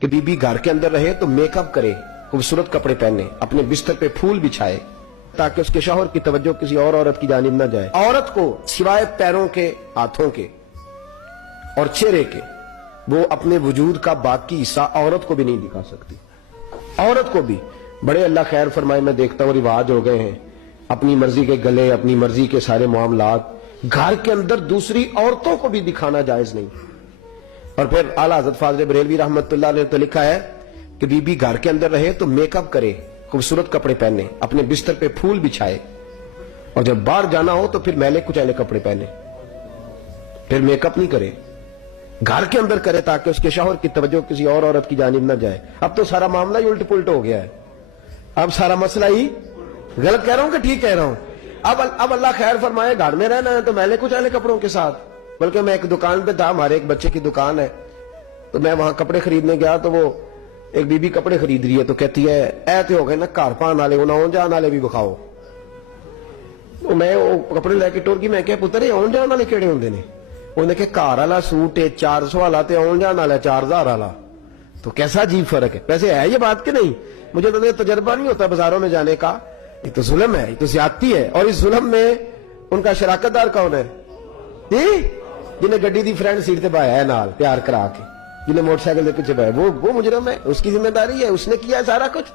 کہ be be گھر کے اندر رہے تو میک اپ کرے، خوبصورت کپڑے پہنے، اپنے بستر پہ پھول بچھائے تاکہ اس کے شوہر کی توجہ کسی اور عورت کی جانب نہ جائے۔ عورت کو سوائے پیروں کے، ہاتھوں کے اور چہرے کے وہ اپنے وجود کا باقی حصہ عورت کو بھی نہیں دکھا سکتی۔ عورت کو بھی بڑے اللہ خیر فرمائے، میں دیکھتا ہوں رواج ہو گئے ہیں، اپنی مرضی کے گلے، اپنی مرضی کے سارے معاملات گھر کے اندر دوسری عورتوں کو بھی دکھانا جائز نہیں۔ اور پھر اعلیٰ حضرت فاضل بریلوی رحمت اللہ علیہ نے لکھا ہے کہ بی بی گھر کے اندر رہے تو میک اپ کرے، خوبصورت کپڑے پہنے، اپنے بستر پہ پھول بچھائے، اور جب باہر جانا ہو تو پھر میلے کچیلے کپڑے پہنے، پھر میک اپ نہیں کرے، گھر کے اندر کرے تاکہ اس کے شوہر کی توجہ کسی اور عورت کی جانب نہ جائے۔ اب تو سارا معاملہ ہی الٹ پلٹ ہو گیا ہے، اب سارا مسئلہ ہی، غلط کہہ رہا ہوں کہ ٹھیک کہہ رہا ہوں؟ اب اللہ خیر فرمائے، گھر میں رہنا ہے تو میلے کچیلے کپڑوں کے ساتھ۔ بلکہ میں ایک دکان پہ تھا، ہمارے ایک بچے کی دکان ہے، تو میں وہاں کپڑے خریدنے گیا تو وہ ایک بی بی کپڑے خرید رہی ہے تو کہتی ہے اے تے ہو گئے نا گھر پان والے، انہاں اون جان والے بھی بکھاؤ۔ تو میں وہ کپڑے لے کے ٹور گئی، میں کہا پتر یہ اون جان والے کیڑے ہوندے نے؟ انہوں نے کہا گھر والا سوٹ ہے 400 والا تے اون جان والا 4000 والا، تو کیسا عجیب فرق ہے؟ ویسے ہے یہ بات کہ نہیں؟ مجھے تو تجربہ نہیں ہوتا بازاروں میں جانے کا، یہ تو ظلم ہے، یہ تو زیادتی ہے۔ اور اس ظلم میں ان کا شراکت دار کون ہے؟ جنہیں گڈی دی فرنٹ سیٹ تے بایا ہے نال پیار کرا کے، جنہیں موٹر سائیکل دے پیچھے بایا، وہ مجرم ہے، اس کی ذمہ داری ہے، اس نے کیا ہے سارا کچھ۔